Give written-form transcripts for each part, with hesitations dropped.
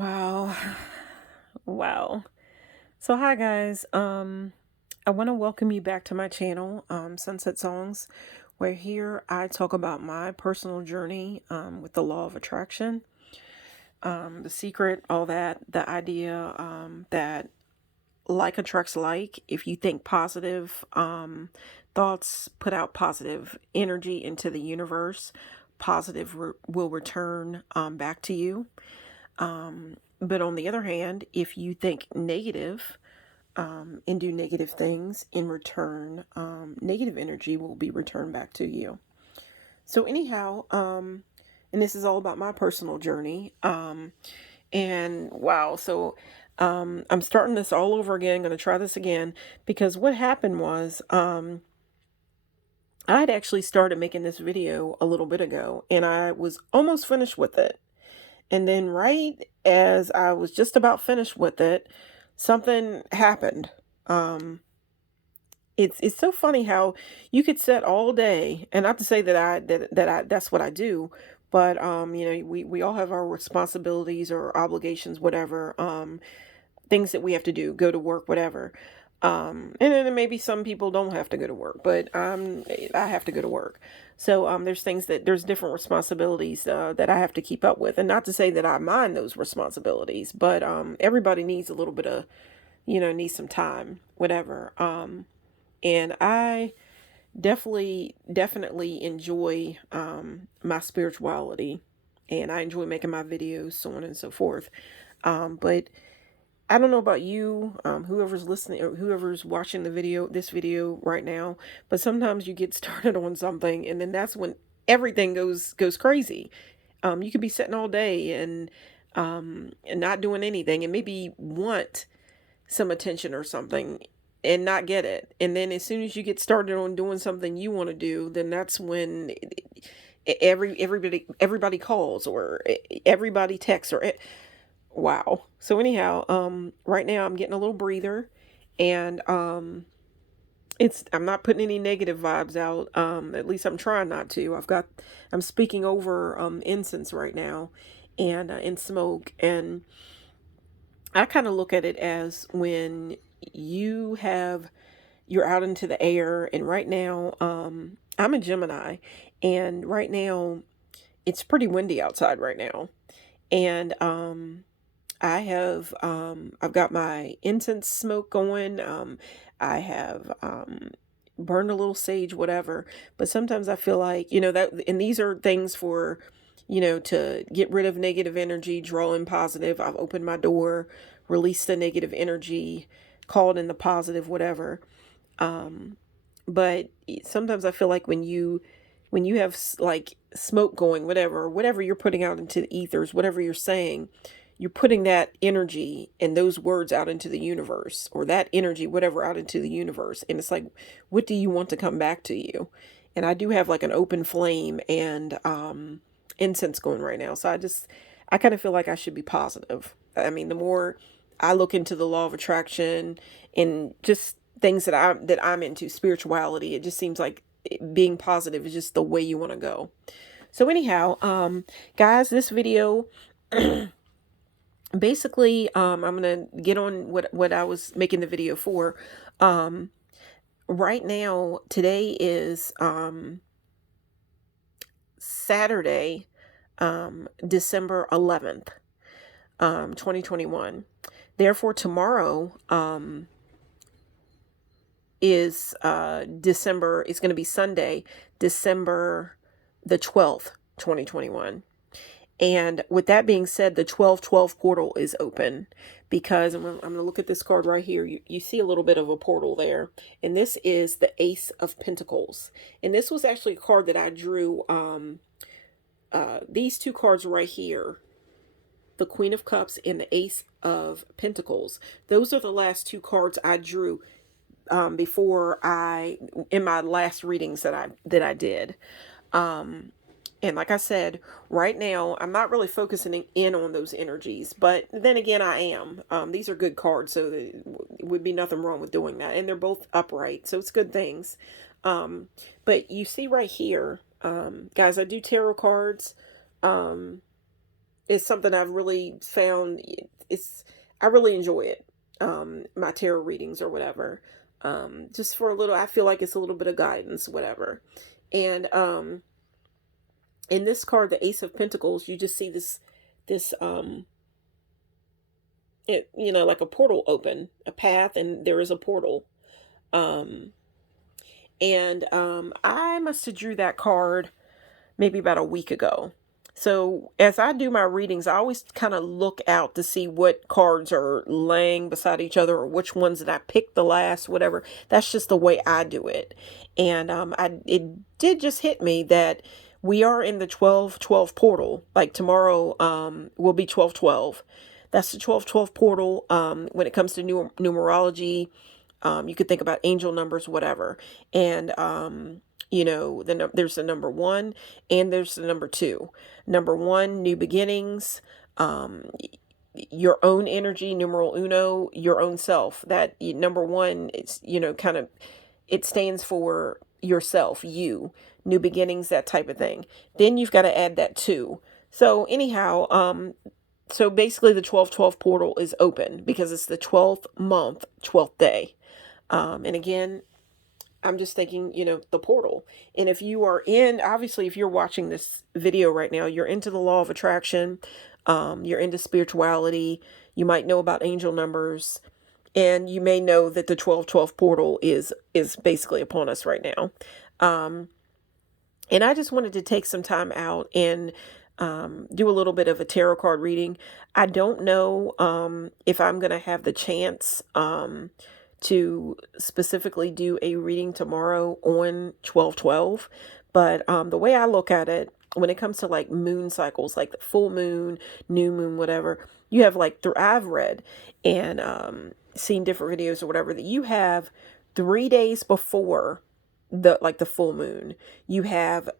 Wow. Wow. So hi guys. I want to welcome you back to my channel, Sunset Songs, where here I talk about my personal journey with the law of attraction, the secret, all that, the idea that like attracts like. If you think positive thoughts, put out positive energy into the universe, positive will return back to you. But on the other hand, if you think negative and do negative things in return, negative energy will be returned back to you. So anyhow, and this is all about my personal journey. And wow, so I'm starting this all over again. Going to try this again because what happened was I had actually started making this video a little bit ago, and I was almost finished with it. And then right as I was just about finished with it, something happened. Um, it's so funny how you could sit all day, and not to say that I that's what I do, but we all have our responsibilities or obligations, whatever, things that we have to do, go to work, whatever. And then maybe some people don't have to go to work, but I have to go to work. So there's different responsibilities that I have to keep up with, and not to say that I mind those responsibilities, but everybody needs a little bit of, needs some time, whatever. And I definitely enjoy my spirituality, and I enjoy making my videos, so on and so forth. But I don't know about you, whoever's listening or whoever's watching this video right now, but sometimes you get started on something and then that's when everything goes crazy. You could be sitting all day and not doing anything and maybe want some attention or something and not get it. And then as soon as you get started on doing something you want to do, then that's when everybody calls or everybody texts or wow. So anyhow, right now I'm getting a little breather, and I'm not putting any negative vibes out. At least I'm trying not to. I'm speaking over incense right now, and in smoke, and I kind of look at it as when you're out into the air, and right now, I'm a Gemini, and right now it's pretty windy outside right now, and I've got my incense smoke going. I have burned a little sage, whatever. But sometimes I feel like, and these are things for, to get rid of negative energy, draw in positive. I've opened my door, released the negative energy, called in the positive, whatever. But sometimes I feel like when you have like smoke going, whatever you're putting out into the ethers, whatever you're saying, you're putting that energy and those words out into the universe, or that energy, whatever, out into the universe. And it's like, what do you want to come back to you? And I do have like an open flame and incense going right now. So I kind of feel like I should be positive. I mean, the more I look into the law of attraction and just things that I'm into, spirituality, it just seems like being positive is just the way you want to go. So anyhow, guys, this video basically, I'm gonna get on what I was making the video for. Right now, today is Saturday, December 11th, 2021. Therefore, tomorrow is December. It's going to be Sunday, December the 12th, 2021. And with that being said, the 1212 portal is open because I'm going to look at this card right here. You see a little bit of a portal there. And this is the Ace of Pentacles. And this was actually a card that I drew. These two cards right here, the Queen of Cups and the Ace of Pentacles. Those are the last two cards I drew in my last readings that I did. And like I said, right now, I'm not really focusing in on those energies. But then again, I am. These are good cards, so it would be nothing wrong with doing that. And they're both upright, so it's good things. But you see right here, guys, I do tarot cards. it's something I've really found. It's I really enjoy it. My tarot readings or whatever. Just for a little, I feel like it's a little bit of guidance, whatever. And in this card, the Ace of Pentacles, you just see this it, like a portal open, a path, and there is a portal. Um, and I must have drew that card maybe about a week ago. So as I do my readings, I always kind of look out to see what cards are laying beside each other or which ones that I picked the last, whatever. That's just the way I do it. And it did just hit me that we are in the 12/12 portal. Like tomorrow will be 12/12. That's the 12/12 portal. When it comes to numerology, you could think about angel numbers, whatever. And there's the number one and there's the number two. Number one, new beginnings, your own energy, numeral uno, your own self. That number one, it's, kind of, it stands for yourself, you, new beginnings, that type of thing. Then you've got to add that two. So anyhow, so basically the 12/12 portal is open because it's the 12th month, 12th day. And again, I'm just thinking, the portal. And if you are obviously, if you're watching this video right now, you're into the law of attraction, you're into spirituality, you might know about angel numbers, and you may know that the 12/12 portal is basically upon us right now. And I just wanted to take some time out and do a little bit of a tarot card reading. I don't know if I'm going to have the chance to specifically do a reading tomorrow on 12/12. But the way I look at it, when it comes to like moon cycles, like the full moon, new moon, whatever, you have like I've read and seen different videos or whatever that you have 3 days before the full moon, you have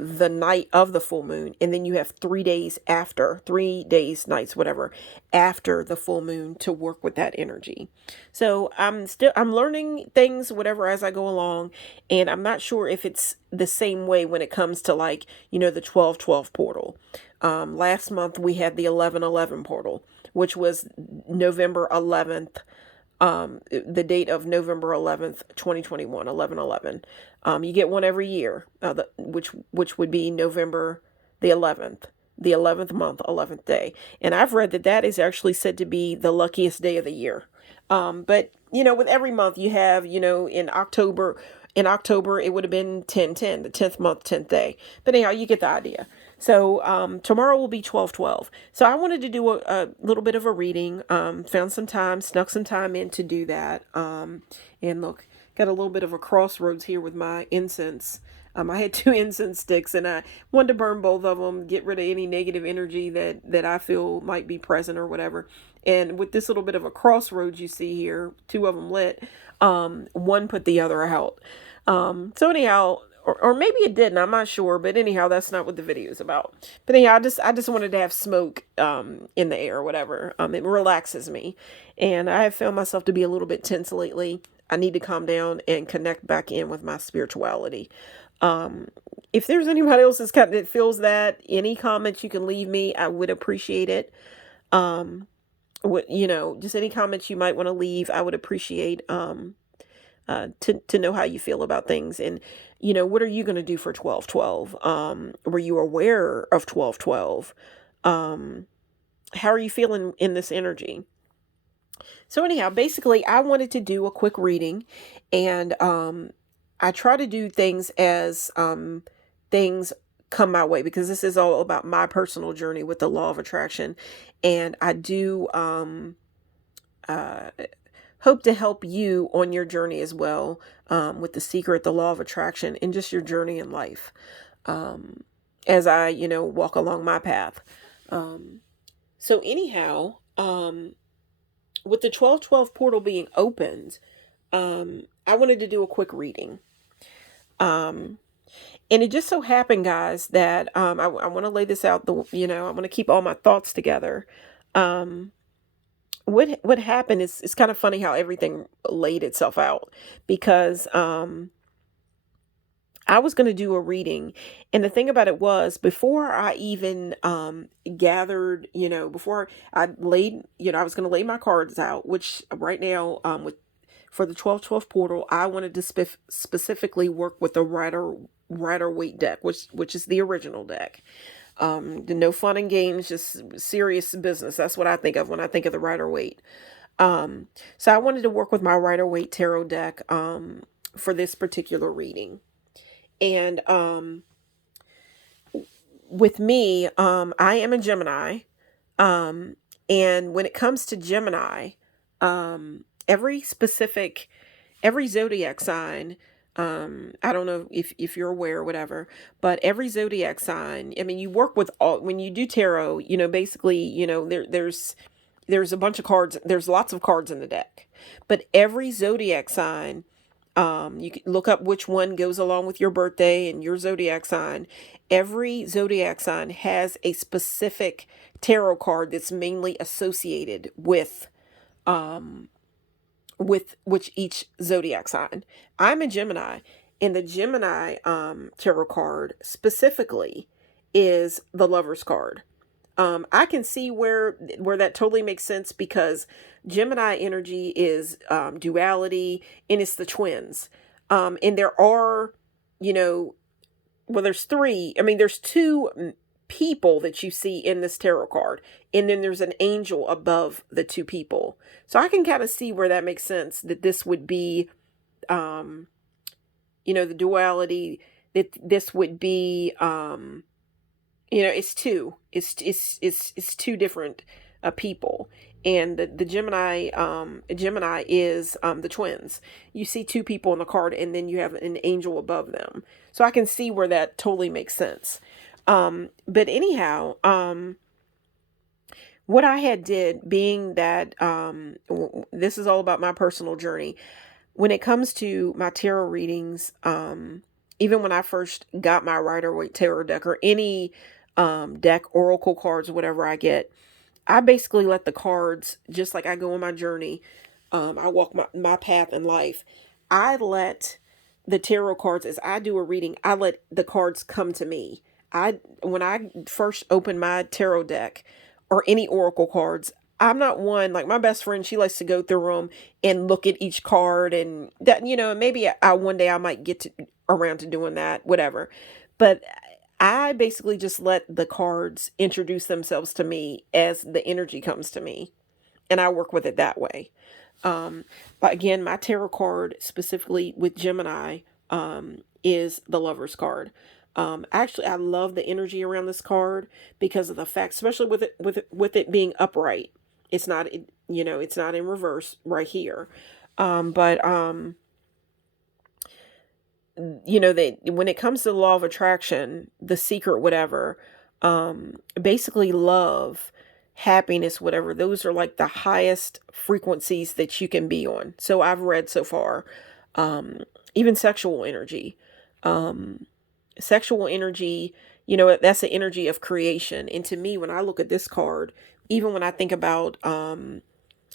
the night of the full moon, and then you have 3 days after, 3 days, nights, whatever, after the full moon to work with that energy. So I'm learning things, whatever, as I go along, and I'm not sure if it's the same way when it comes to like, the 12/12 portal. Last month we had the 11/11 portal, which was November 11th, the date of November 11th, 2021, 11/11. You get one every year, which would be November the 11th month, 11th day. And I've read that is actually said to be the luckiest day of the year. But with every month you have, in October, it would have been 10/10, the 10th month, 10th day. But anyhow, you get the idea. So tomorrow will be 12/12. So I wanted to do a little bit of a reading. Found some time, snuck some time in to do that. And look, got a little bit of a crossroads here with my incense. I had 2 incense sticks and I wanted to burn both of them, get rid of any negative energy that I feel might be present or whatever. And with this little bit of a crossroads you see here, 2 of them lit, one put the other out. So anyhow, or maybe it didn't, I'm not sure, but anyhow, that's not what the video is about. But anyhow, I just wanted to have smoke in the air or whatever. It relaxes me, and I have found myself to be a little bit tense lately. I need to calm down and connect back in with my spirituality. If there's anybody else that feels that, any comments you can leave me, I would appreciate it. Just any comments you might want to leave, I would appreciate. To know how you feel about things, and what are you going to do for 12/12? Were you aware of 12/12? How are you feeling in this energy? So anyhow, basically I wanted to do a quick reading, and I try to do things as things come my way, because this is all about my personal journey with the law of attraction, and I do hope to help you on your journey as well, with the secret, the law of attraction, and just your journey in life, as I, walk along my path. So anyhow, with the 12/12 portal being opened, I wanted to do a quick reading. And it just so happened, guys, that I want to lay this out, I want to keep all my thoughts together. What happened is, it's kind of funny how everything laid itself out, because I was going to do a reading. And the thing about it was, before I even gathered, before I laid, I was going to lay my cards out, which right now, for the 1212 portal, I wanted to specifically work with the Rider Waite deck, which is the original deck. The no fun and games, just serious business. That's what I think of when I think of the Rider Waite. So I wanted to work with my Rider Waite tarot deck for this particular reading. And with me, I am a Gemini. And when it comes to Gemini, every zodiac sign, I don't know if you're aware or whatever, but every zodiac sign, I mean, you work with all, when you do tarot, basically, there's a bunch of cards, there's lots of cards in the deck, but every zodiac sign, you can look up which one goes along with your birthday and your zodiac sign. Every zodiac sign has a specific tarot card that's mainly associated with which each zodiac sign. I'm a Gemini, and the Gemini tarot card specifically is the Lovers card. I can see where that totally makes sense, because Gemini energy is duality, and it's the twins. And there are, well, there's three. I mean, there's two people that you see in this tarot card, and then there's an angel above the two people. So I can kind of see where that makes sense, that this would be, the duality, that this would be, it's two. It's two different people, and the Gemini is the twins. You see two people in the card, and then you have an angel above them. So I can see where that totally makes sense. But anyhow, what I had did, being that this is all about my personal journey. When it comes to my tarot readings, even when I first got my Rider Waite tarot deck, or any deck, oracle cards, whatever I get, I basically let the cards, just like I go on my journey, I walk my path in life. I let the tarot cards, as I do a reading, I let the cards come to me. When I first open my tarot deck or any oracle cards, I'm not one, like my best friend, she likes to go through them and look at each card, and that, maybe one day I might get around to doing that, whatever. But I basically just let the cards introduce themselves to me as the energy comes to me, and I work with it that way. But again, my tarot card specifically with Gemini is the Lovers card. Actually, I love the energy around this card because of the fact, especially with it being upright. It's not, it's not in reverse right here. But when it comes to the law of attraction, the secret, whatever, basically love, happiness, whatever, those are like the highest frequencies that you can be on. So I've read so far, even sexual energy, that's the energy of creation. And to me, when I look at this card, even when I think about,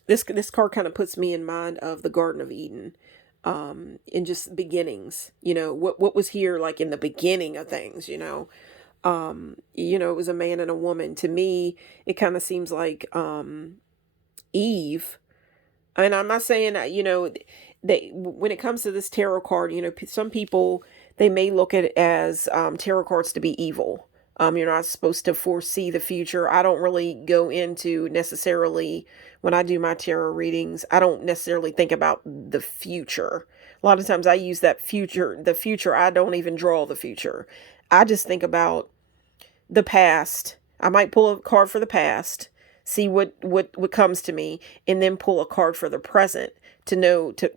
this card kind of puts me in mind of the Garden of Eden, in just beginnings, what was here, like in the beginning of things, it was a man and a woman. To me, it kind of seems like, Eve. And I'm not saying that, when it comes to this tarot card, some people, they may look at it as, tarot cards to be evil. You're not supposed to foresee the future. I don't really go into necessarily, when I do my tarot readings, I don't necessarily think about the future. A lot of times I use the future. I don't even draw the future. I just think about the past. I might pull a card for the past, see what comes to me, and then pull a card for the present to know, to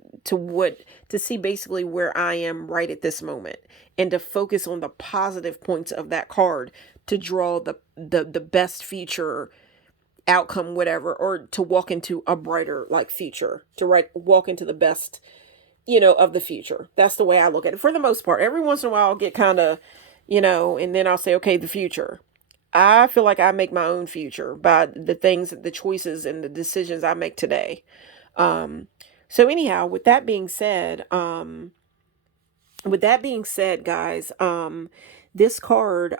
see basically where I am right at this moment, and to focus on the positive points of that card to draw the best future outcome, whatever, or to walk into a brighter like future, to walk into the best, of the future. That's the way I look at it for the most part. Every once in a while I'll get kind of, and then I'll say, okay, the future. I feel like I make my own future by the things, the choices, and the decisions I make today. So anyhow, with that being said, with that being said, guys, this card,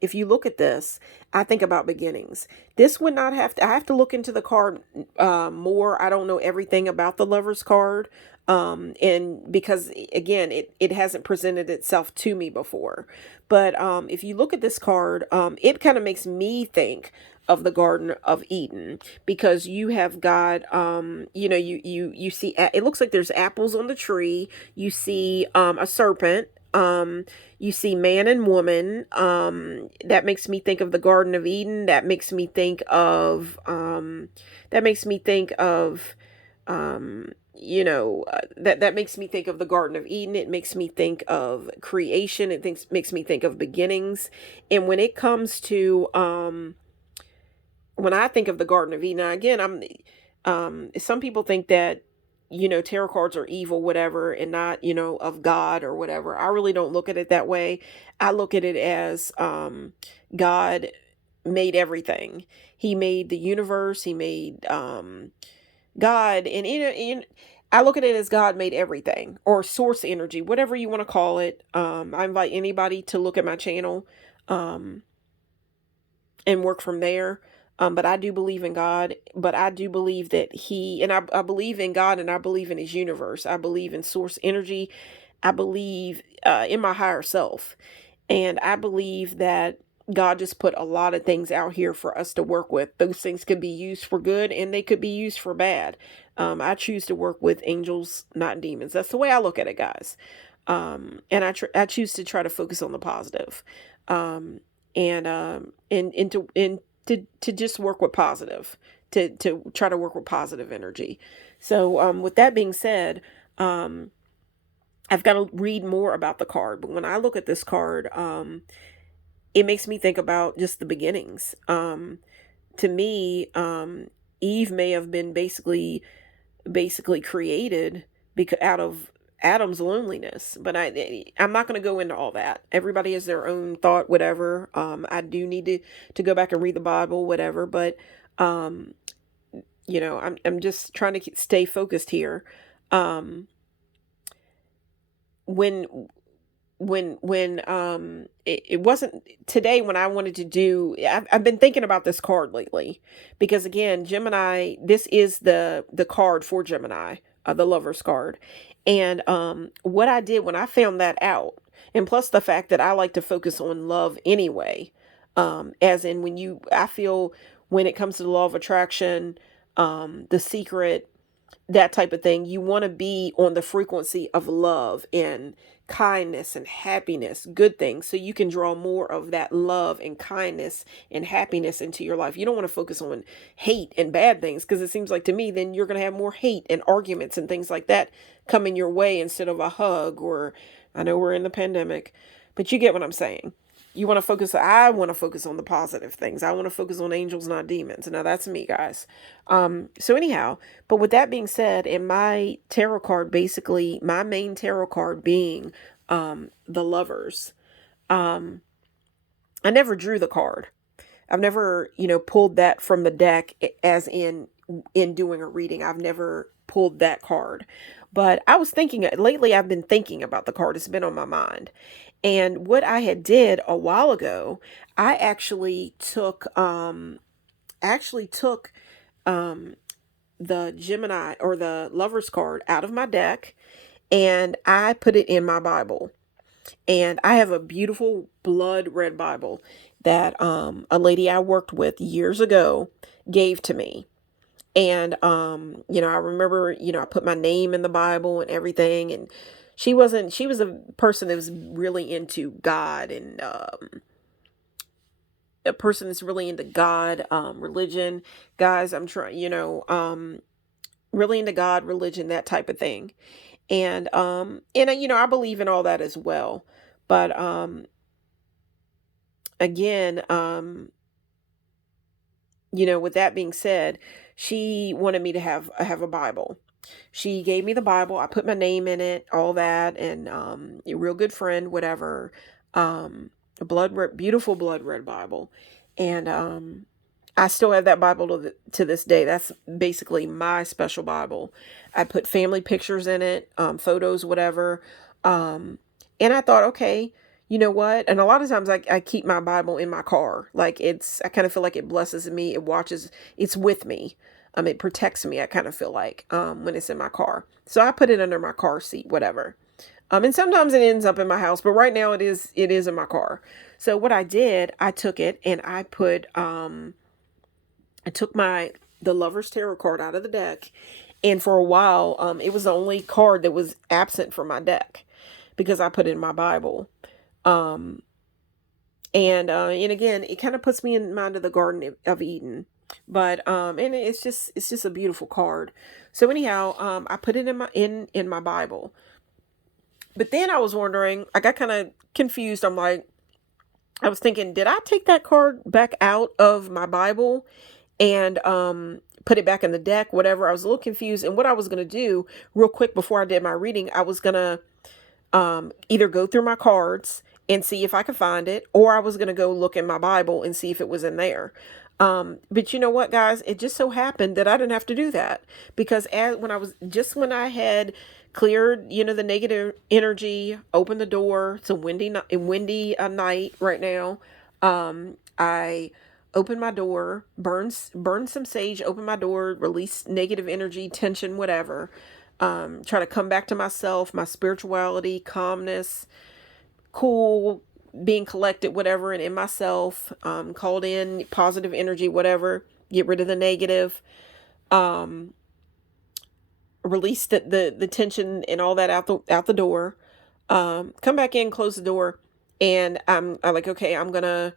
if you look at this, I think about beginnings. This would not have to, I have to look into the card more. I don't know everything about the Lovers card. And because again, it hasn't presented itself to me before. But if you look at this card, it kind of makes me think of the Garden of Eden, because you have got you see it looks like there's apples on the tree. You see a serpent. You see man and woman. That makes me think of the Garden of Eden. That makes me think of that makes me think of the Garden of Eden. It makes me think of creation. Makes me think of beginnings. And when it comes to when I think of the Garden of Eden, again, some people think that, tarot cards are evil, whatever, and not, of God or whatever. I really don't look at it that way. I look at it as God made everything. He made the universe. He made God, and I look at it as God made everything, or source energy, whatever you want to call it. I invite anybody to look at my channel and work from there. But I do believe in God, but I do believe that I believe in God, and I believe in his universe. I believe in source energy. I believe in my higher self. And I believe that God just put a lot of things out here for us to work with. Those things could be used for good, and they could be used for bad. I choose to work with angels, not demons. That's the way I look at it, guys. And I choose to try to focus on the positive. And to just work with positive, to try to work with positive energy. So with that being said, I've got to read more about the card. But when I look at this card, it makes me think about just the beginnings. To me, Eve may have been basically created because out of Adam's loneliness. But I'm not going to go into all that. Everybody has their own thought, whatever. I do need to go back and read the Bible, whatever. But I'm just trying to stay focused here. When it wasn't today when I wanted to do, I've been thinking about this card lately, because again, Gemini, this is the card for Gemini, the Lovers card. And what I did when I found that out, and plus the fact that I like to focus on love anyway, as in I feel when it comes to the law of attraction, The Secret, that type of thing, you want to be on the frequency of love and kindness and happiness, good things, so you can draw more of that love and kindness and happiness into your life. You don't want to focus on hate and bad things, because it seems like to me then you're going to have more hate and arguments and things like that coming your way instead of a hug. Or I know we're in the pandemic, but you get what I'm saying. I want to focus on the positive things. I want to focus on angels, not demons. Now that's me, guys. So anyhow, but with that being said, in my tarot card, basically my main tarot card being the Lovers, I never drew the card. I've never, pulled that from the deck, as in doing a reading. I've never pulled that card. But I was thinking lately, I've been thinking about the card. It's been on my mind. And what I had did a while ago, I actually took the Gemini or the Lovers card out of my deck, and I put it in my Bible. And I have a beautiful blood red Bible that a lady I worked with years ago gave to me. And I remember, I put my name in the Bible and everything. And she was a person that was really into God, and a person that's really into God, religion. Guys, I'm trying, really into God, religion, that type of thing. And I believe in all that as well. But again, with that being said, she wanted me to have a Bible. She gave me the Bible. I put my name in it, all that, and a real good friend, whatever. A beautiful blood red Bible, and I still have that Bible to this day. That's basically my special Bible. I put family pictures in it, photos, whatever. And I thought, okay, you know what? And a lot of times I keep my Bible in my car. Like I kind of feel like it blesses me. It watches, it's with me. It protects me. I kind of feel like, when it's in my car. So I put it under my car seat, whatever. And sometimes it ends up in my house, but right now it is in my car. So what I did, I took it and I took the Lovers Tarot card out of the deck, and for a while, it was the only card that was absent from my deck because I put it in my Bible. Um, and again, it kind of puts me in mind of the Garden of Eden, but and it's just a beautiful card. So anyhow, I put it in my Bible, but then I was wondering, I got kind of confused. I was thinking, did I take that card back out of my Bible and put it back in the deck, whatever? I was a little confused. And what I was going to do real quick before I did my reading, I was going to either go through my cards and see if I could find it, or I was going to go look in my Bible and see if it was in there. But you know what, guys? It just so happened that I didn't have to do that because when I had cleared, the negative energy, opened the door. It's a windy night right now. I opened my door, burn some sage, open my door, release negative energy, tension, whatever. Try to come back to myself, my spirituality, calmness, cool, being collected, whatever, and in myself, called in positive energy, whatever, get rid of the negative, um, release the tension and all that out the door, come back in, close the door, and I like, okay, I'm gonna,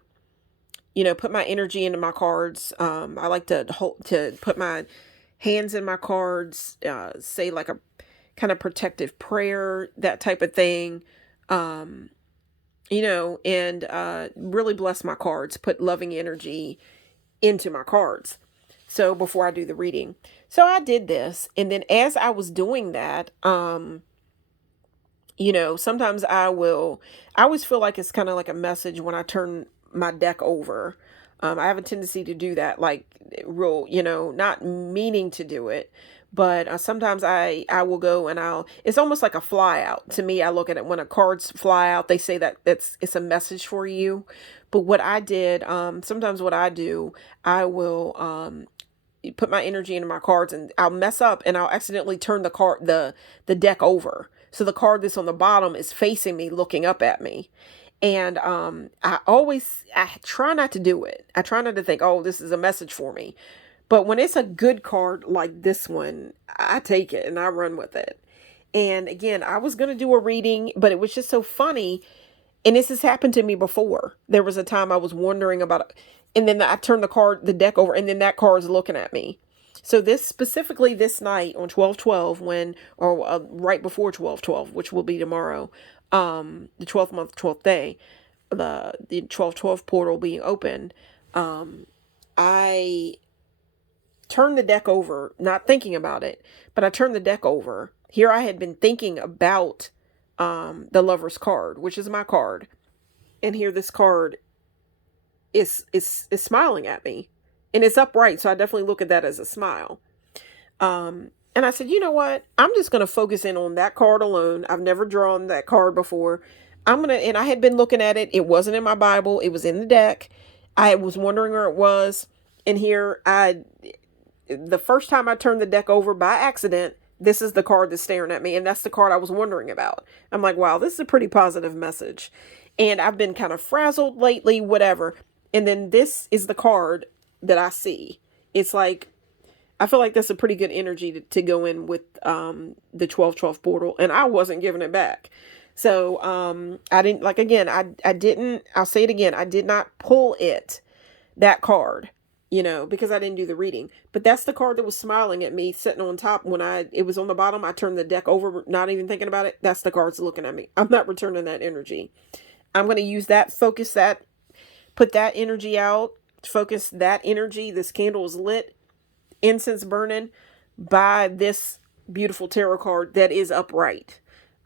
put my energy into my cards. I like to put my hands in my cards, say like a kind of protective prayer, that type of thing. Um, and really bless my cards, put loving energy into my cards. So before I do the reading. So I did this. And then as I was doing that, sometimes I always feel like it's kind of like a message when I turn my deck over. I have a tendency to do that, like real, not meaning to do it, but sometimes I will go and it's almost like a fly out to me. I look at it when a cards fly out, they say that it's a message for you. But what I did, sometimes what I do, I will, put my energy into my cards and I'll mess up and I'll accidentally turn the deck over. So the card that's on the bottom is facing me, looking up at me. And I try not to do it. I try not to think, oh, this is a message for me. But when it's a good card like this one, I take it and I run with it. And again, I was going to do a reading, but it was just so funny. And this has happened to me before. There was a time I was wondering about it, and then I turned the deck over, and then that card is looking at me. So specifically this night on 12/12, right before 12/12, which will be tomorrow, the 12th month, 12th day, the 12/12 portal being opened, I turned the deck over, not thinking about it, but I turned the deck over. Here I had been thinking about the Lover's card, which is my card. And here this card is smiling at me. And it's upright, so I definitely look at that as a smile. And I said, you know what? I'm just going to focus in on that card alone. I've never drawn that card before. And I had been looking at it. It wasn't in my Bible. It was in the deck. I was wondering where it was. And here the first time I turned the deck over by accident, this is the card that's staring at me. And that's the card I was wondering about. I'm like, wow, this is a pretty positive message. And I've been kind of frazzled lately, whatever. And then this is the card that I see. It's like, I feel like that's a pretty good energy to go in with the 12/12 portal. And I wasn't giving it back. So I didn't, like, again, I didn't, I'll say it again, I did not pull that card, because I didn't do the reading. But that's the card that was smiling at me, sitting on top. When it was on the bottom, I turned the deck over, not even thinking about it. That's the card's looking at me. I'm not returning that energy. I'm going to use that, focus that, put that energy out, focus that energy. This candle is lit, incense burning by this beautiful tarot card that is upright.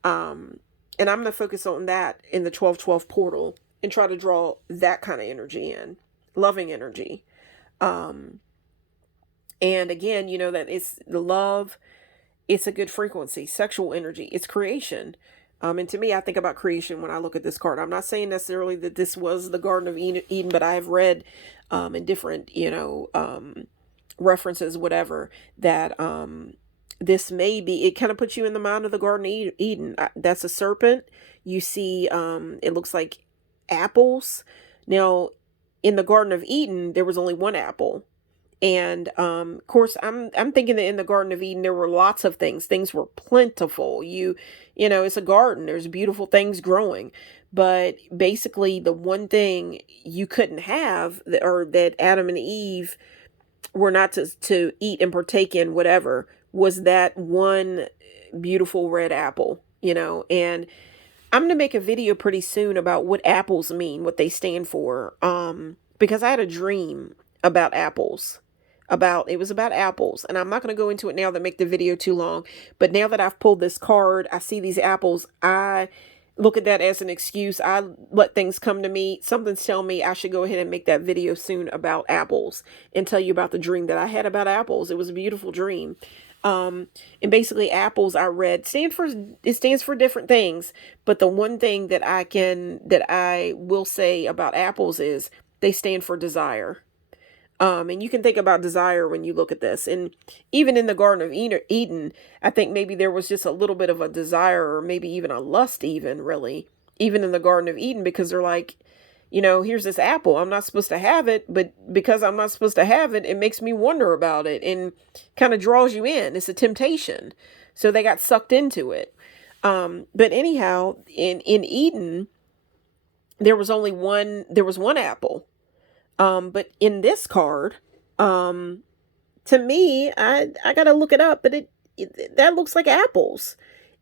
And I'm going to focus on that in the 12/12 portal and try to draw that kind of energy in, loving energy. And again, that it's the love, it's a good frequency, sexual energy, it's creation. And to me, I think about creation when I look at this card. I'm not saying necessarily that this was the Garden of Eden, but I have read in different, references, whatever, that this may be, it kind of puts you in the mind of the Garden of Eden. That's a serpent. You see, it looks like apples. Now, in the Garden of Eden, there was only one apple. And of course, I'm thinking that in the Garden of Eden there were lots of things. Things were plentiful. It's a garden. There's beautiful things growing, but basically the one thing you couldn't have, or that Adam and Eve were not to eat and partake in, whatever, was that one beautiful red apple. And I'm gonna make a video pretty soon about what apples mean, what they stand for. Because I had a dream about apples. It was about apples, and I'm not going to go into it now that make the video too long, but now that I've pulled this card, I see these apples, I look at that as an excuse. I let things come to me. Something's telling me I should go ahead and make that video soon about apples and tell you about the dream that I had about apples. It was a beautiful dream. And basically apples, I read, stands for different things, but the one thing that I will say about apples is they stand for desire. And you can think about desire when you look at this. And even in the Garden of Eden, I think maybe there was just a little bit of a desire, or maybe even a lust, even in the Garden of Eden, because they're like, here's this apple. I'm not supposed to have it, but because I'm not supposed to have it, it makes me wonder about it and kind of draws you in. It's a temptation. So they got sucked into it. But anyhow, in Eden, there was one apple. But in this card, to me, I gotta look it up, but that looks like apples.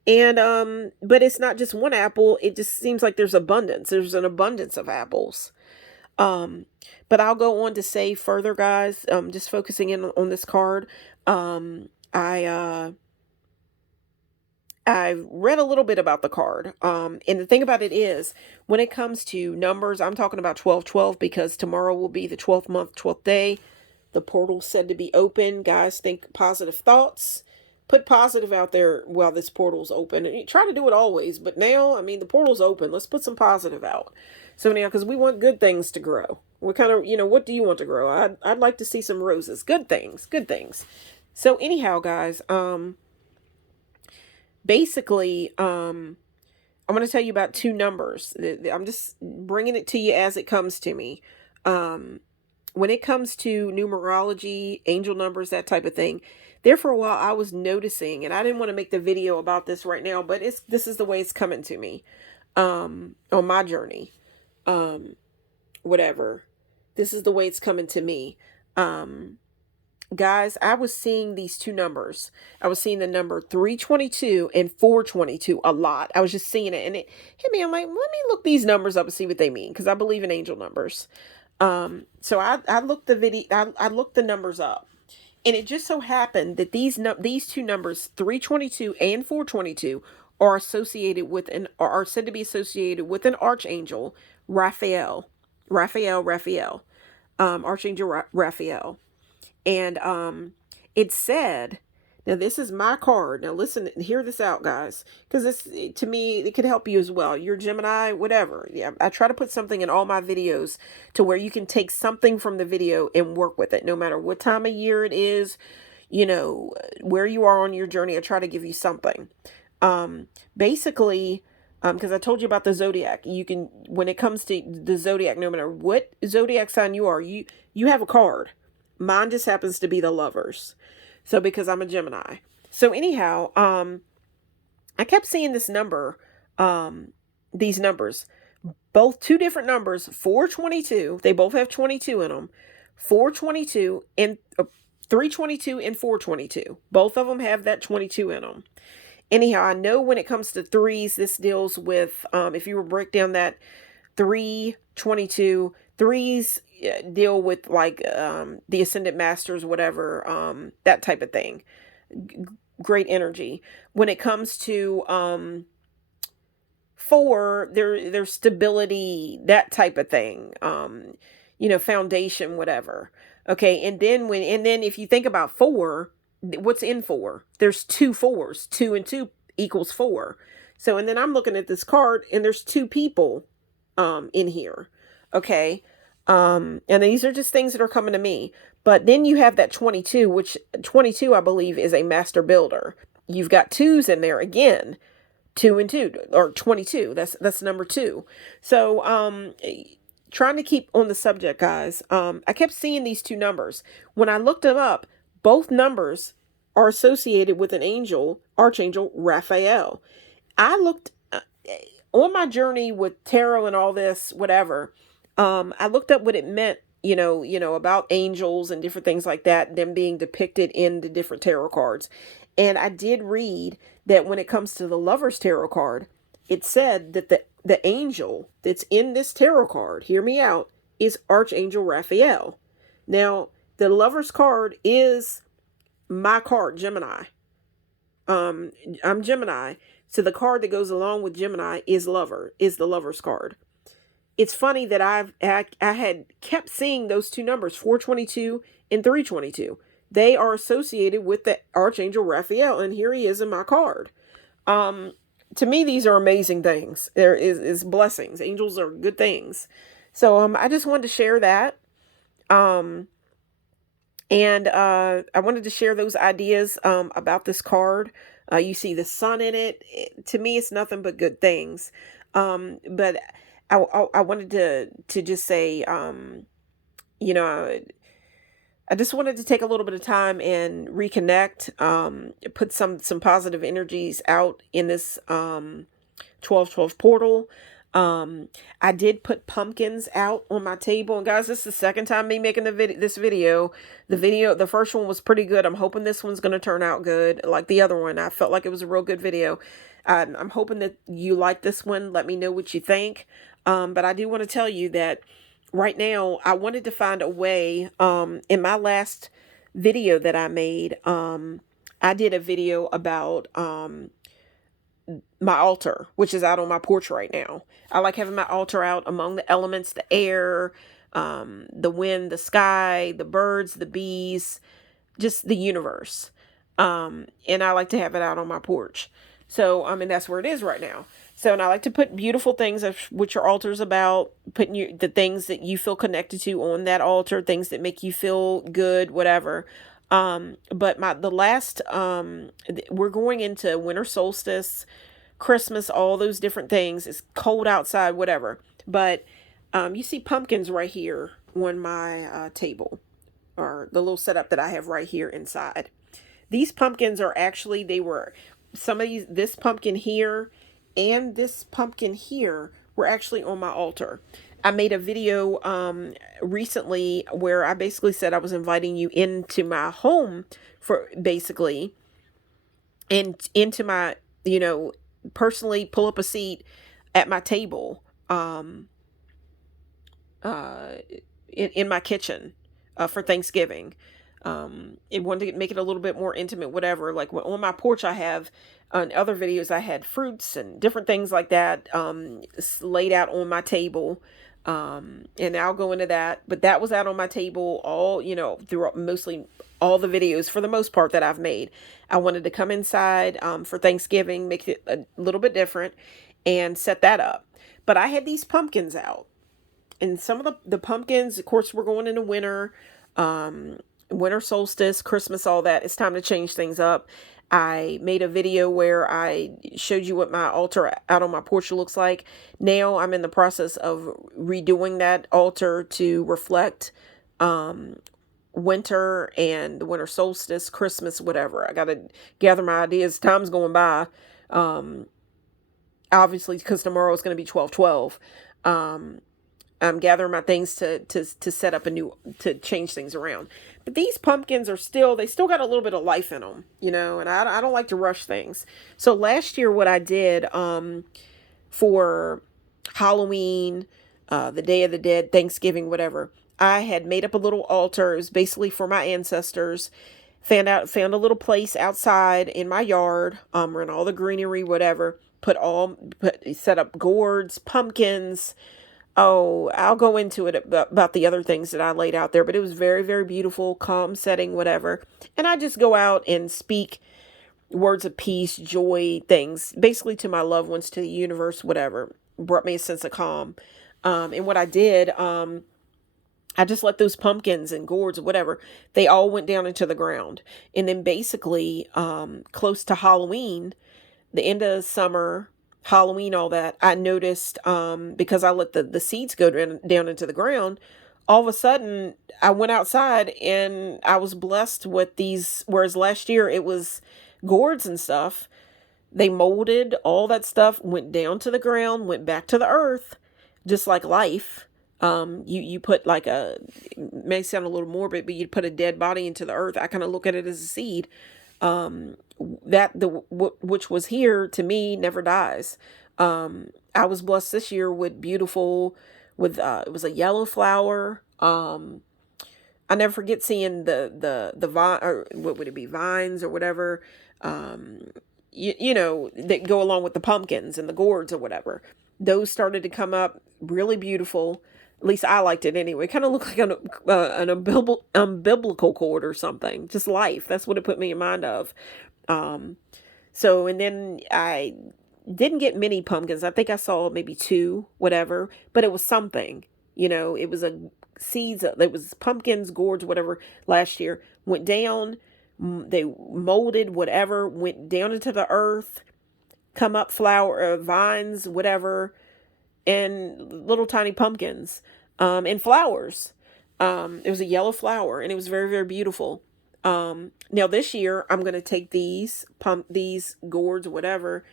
And, but it's not just one apple. It just seems like there's abundance. There's an abundance of apples. But I'll go on to say further, guys, just focusing in on this card. I read a little bit about the card. And the thing about it is, when it comes to numbers, I'm talking about 1212 because tomorrow will be the 12th month, 12th day. The portal's said to be open. Guys, think positive thoughts. Put positive out there while this portal's open. And you try to do it always, but now, the portal's open. Let's put some positive out. So now, because we want good things to grow. We're kind of, what do you want to grow? I'd like to see some roses. Good things. So anyhow, guys, basically, I'm going to tell you about two numbers. I'm just bringing it to you as it comes to me. When it comes to numerology, angel numbers, that type of thing, there for a while I was noticing, and I didn't want to make the video about this right now, but this is the way it's coming to me, on my journey, whatever. This is the way it's coming to me. Guys, I was seeing these two numbers. I was seeing the number 322 and 422 a lot. I was just seeing it, and it hit me. I'm like, let me look these numbers up and see what they mean, because I believe in angel numbers. So I looked I looked the numbers up, and it just so happened that these two numbers, 322 and 422, are said to be associated with an archangel, Raphael. Archangel Raphael. And it said, now this is my card. Now listen, hear this out, guys, because this, to me, it could help you as well. You're Gemini, whatever. Yeah, I try to put something in all my videos to where you can take something from the video and work with it, no matter what time of year it is, where you are on your journey. I try to give you something. Basically, because I told you about the zodiac. You can, when it comes to the zodiac, no matter what zodiac sign you are, you have a card. Mine just happens to be the Lovers. So because I'm a Gemini. So anyhow, I kept seeing this number, these numbers, both two different numbers, 422. They both have 22 in them. 422 and 322 and 422. Both of them have that 22 in them. Anyhow, I know when it comes to threes, this deals with, if you were to break down that 322, threes deal with like the ascendant masters, whatever, that type of thing. Great energy. When it comes to 4, there's stability, that type of thing. Foundation, whatever. Okay, and then if you think about 4, what's in 4? There's 2 4s. 2 and 2 equals 4. So, and then I'm looking at this card and there's two people in here. Okay. And these are just things that are coming to me. But then you have that 22, which 22, I believe, is a master builder. You've got twos in there again, 2 and 2, or 22. That's number 2. So, trying to keep on the subject, guys. I kept seeing these two numbers. When I looked them up, both numbers are associated with an angel, Archangel Raphael. I looked on my journey with tarot and all this, whatever. I looked up what it meant, about angels and different things like that, them being depicted in the different tarot cards. And I did read that when it comes to the Lovers Tarot card, it said that the angel that's in this tarot card, hear me out, is Archangel Raphael. Now, the Lovers card is my card, Gemini. I'm Gemini. So the card that goes along with Gemini is the Lovers card. It's funny that I had kept seeing those two numbers, 422 and 322. They are associated with the Archangel Raphael, and here he is in my card. To me, these are amazing things. There is blessings. Angels are good things. So I just wanted to share that. And I wanted to share those ideas about this card. You see the sun in it. To me, it's nothing but good things. But I wanted to just say, you know, I just wanted to take a little bit of time and reconnect, put some positive energies out in this 12/12 portal. I did put pumpkins out on my table, and guys, this is the second time me making this video. The first one was pretty good. I'm hoping this one's going to turn out good, like the other one. I felt like it was a real good video. I'm hoping that you like this one. Let me know what you think. But I do want to tell you that right now, I wanted to find a way, in my last video that I made, I did a video about, my altar, which is out on my porch right now. I like having my altar out among the elements, the air, the wind, the sky, the birds, the bees, just the universe. And I like to have it out on my porch. So, that's where it is right now. So, and I like to put beautiful things, which your altar's about, putting the things that you feel connected to on that altar, things that make you feel good, whatever. But the last, we're going into winter solstice, Christmas, all those different things. It's cold outside, whatever. But, you see pumpkins right here on my, table, or the little setup that I have right here inside. These pumpkins are actually, this pumpkin here and this pumpkin here were actually on my altar. I made a video recently where I basically said I was inviting you into my home for basically, and into my, personally pull up a seat at my table in my kitchen for Thanksgiving. It wanted to make it a little bit more intimate, whatever. Like on my porch, I have, on other videos, I had fruits and different things like that laid out on my table. And I'll go into that, but that was out on my table all, throughout mostly all the videos for the most part that I've made. I wanted to come inside for Thanksgiving, make it a little bit different, and set that up. But I had these pumpkins out, and some of the pumpkins, of course, we're going into winter, winter solstice, Christmas, all that. It's time to change things up. I made a video where I showed you what my altar out on my porch looks like. Now I'm in the process of redoing that altar to reflect winter and the winter solstice, Christmas, whatever. I got to gather my ideas. Time's going by. Obviously, because tomorrow is going to be 12/12. I'm gathering my things to set up to change things around. But these pumpkins they still got a little bit of life in them, and I don't like to rush things. So last year, what I did, for Halloween, the Day of the Dead, Thanksgiving, whatever, I had made up a little altar. It was basically for my ancestors. Found a little place outside in my yard, and all the greenery, whatever, set up gourds, pumpkins. Oh, I'll go into it about the other things that I laid out there, but it was very, very beautiful, calm setting, whatever. And I just go out and speak words of peace, joy, things, basically to my loved ones, to the universe, whatever, brought me a sense of calm. And what I did, I just let those pumpkins and gourds or whatever, they all went down into the ground. And then basically, close to Halloween, the end of summer, Halloween, all that, I noticed, because I let the seeds go down into the ground, all of a sudden I went outside and I was blessed with these, whereas last year it was gourds and stuff. They molded, all that stuff went down to the ground, went back to the earth, just like life. You put like it may sound a little morbid, but you put a dead body into the earth. I kind of look at it as a seed. That which was here to me never dies. I was blessed this year with beautiful, with it was a yellow flower. I never forget seeing the vine, or what would it be, vines or whatever. You know, that go along with the pumpkins and the gourds or whatever. Those started to come up really beautiful. At least I liked it anyway. Kind of looked like an umbilical cord or something. Just life. That's what it put me in mind of. So, and then I didn't get many pumpkins. I think I saw maybe two, whatever, but it was something, you know, it was a seeds. It was pumpkins, gourds, whatever, last year went down. They molded, whatever, went down into the earth, come up flower, vines, whatever, and little tiny pumpkins, and flowers. It was a yellow flower and it was very, very beautiful. Now this year I'm going to take these gourds, whatever,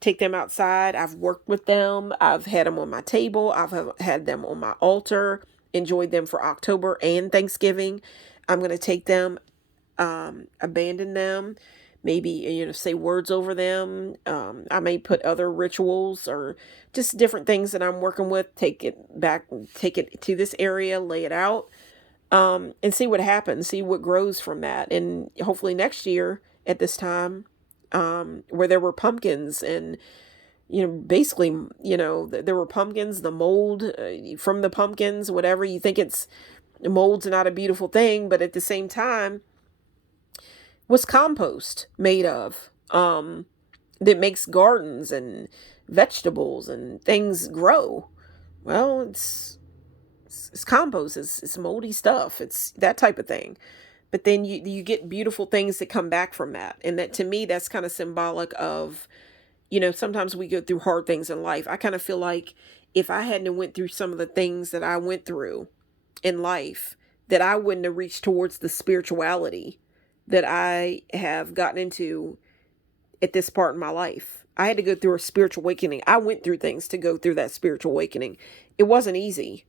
take them outside. I've worked with them. I've had them on my table. Had them on my altar, enjoyed them for October and Thanksgiving. I'm going to take them, abandon them, maybe, you know, say words over them. I may put other rituals or just different things that I'm working with, take it back, take it to this area, lay it out, and see what happens, see what grows from that. And hopefully next year at this time, where there were pumpkins and, you know, basically, you know, there were pumpkins, the mold from the pumpkins, whatever. You think it's, mold's not a beautiful thing, but at the same time, what's compost made of? That makes gardens and vegetables and things grow. Well, it's compost. It's moldy stuff. It's that type of thing. But then you get beautiful things that come back from that. And that, to me, that's kind of symbolic of, you know, sometimes we go through hard things in life. I kind of feel like if I hadn't went through some of the things that I went through in life, that I wouldn't have reached towards the spirituality that I have gotten into at this part in my life. I had to go through a spiritual awakening. I went through things to go through that spiritual awakening. It wasn't easy.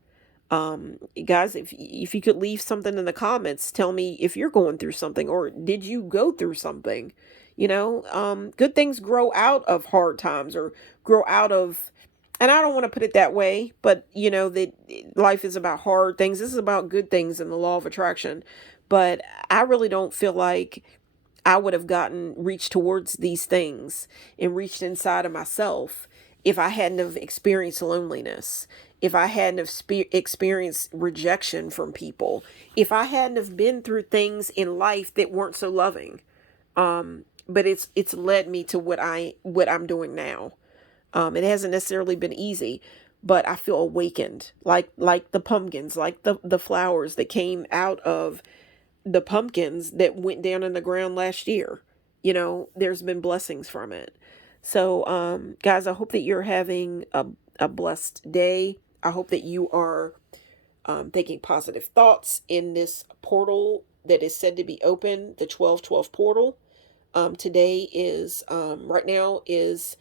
Guys, if you could leave something in the comments, tell me if you're going through something, or did you go through something? You know, good things grow out of hard times, or grow out of, and I don't want to put it that way, but you know, that life is about hard things. This is about good things in the law of attraction. But I really don't feel like I would have reached towards these things and reached inside of myself if I hadn't have experienced loneliness, if I hadn't have experienced rejection from people, if I hadn't have been through things in life that weren't so loving. But it's led me to what I'm doing now. It hasn't necessarily been easy, but I feel awakened, like the pumpkins, like the flowers that came out of the pumpkins that went down in the ground last year. You know, there's been blessings from it. So, guys, I hope that you're having a blessed day. I hope that you are thinking positive thoughts in this portal that is said to be open, the 1212 portal. Today is, right now is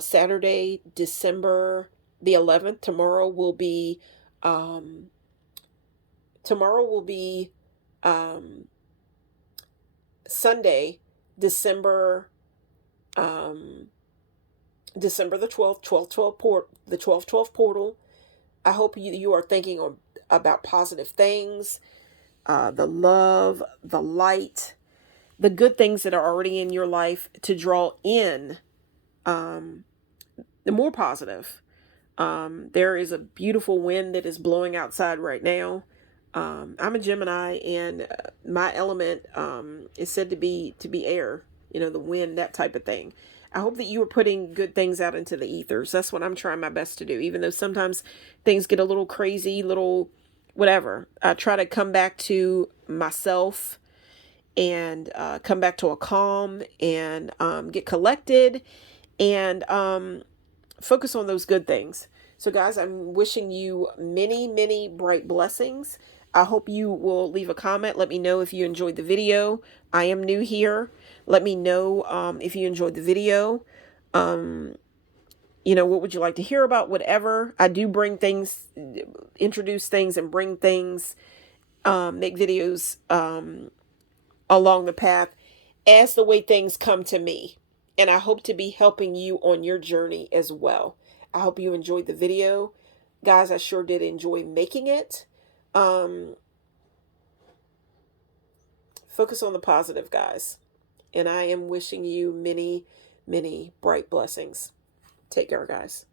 Saturday, December the 11th. Tomorrow will be Sunday, December December the 12th, 1212 the 1212 portal. I hope you are thinking about positive things, the love, the light, the good things that are already in your life, to draw in the more positive. There is a beautiful wind that is blowing outside right now. I'm a Gemini, and my element is said to be air. you know, the wind, that type of thing. I hope that you are putting good things out into the ethers. That's what I'm trying my best to do. Even though sometimes things get a little crazy, little whatever. I try to come back to myself and come back to a calm and get collected and focus on those good things. So guys, I'm wishing you many, many bright blessings. I hope you will leave a comment. Let me know if you enjoyed the video. I am new here. Let me know if you enjoyed the video. You know, what would you like to hear about? Whatever. I do bring things, introduce things and bring things, make videos along the path as the way things come to me. And I hope to be helping you on your journey as well. I hope you enjoyed the video. Guys, I sure did enjoy making it. Focus on the positive, guys. And I am wishing you many, many bright blessings. Take care, guys.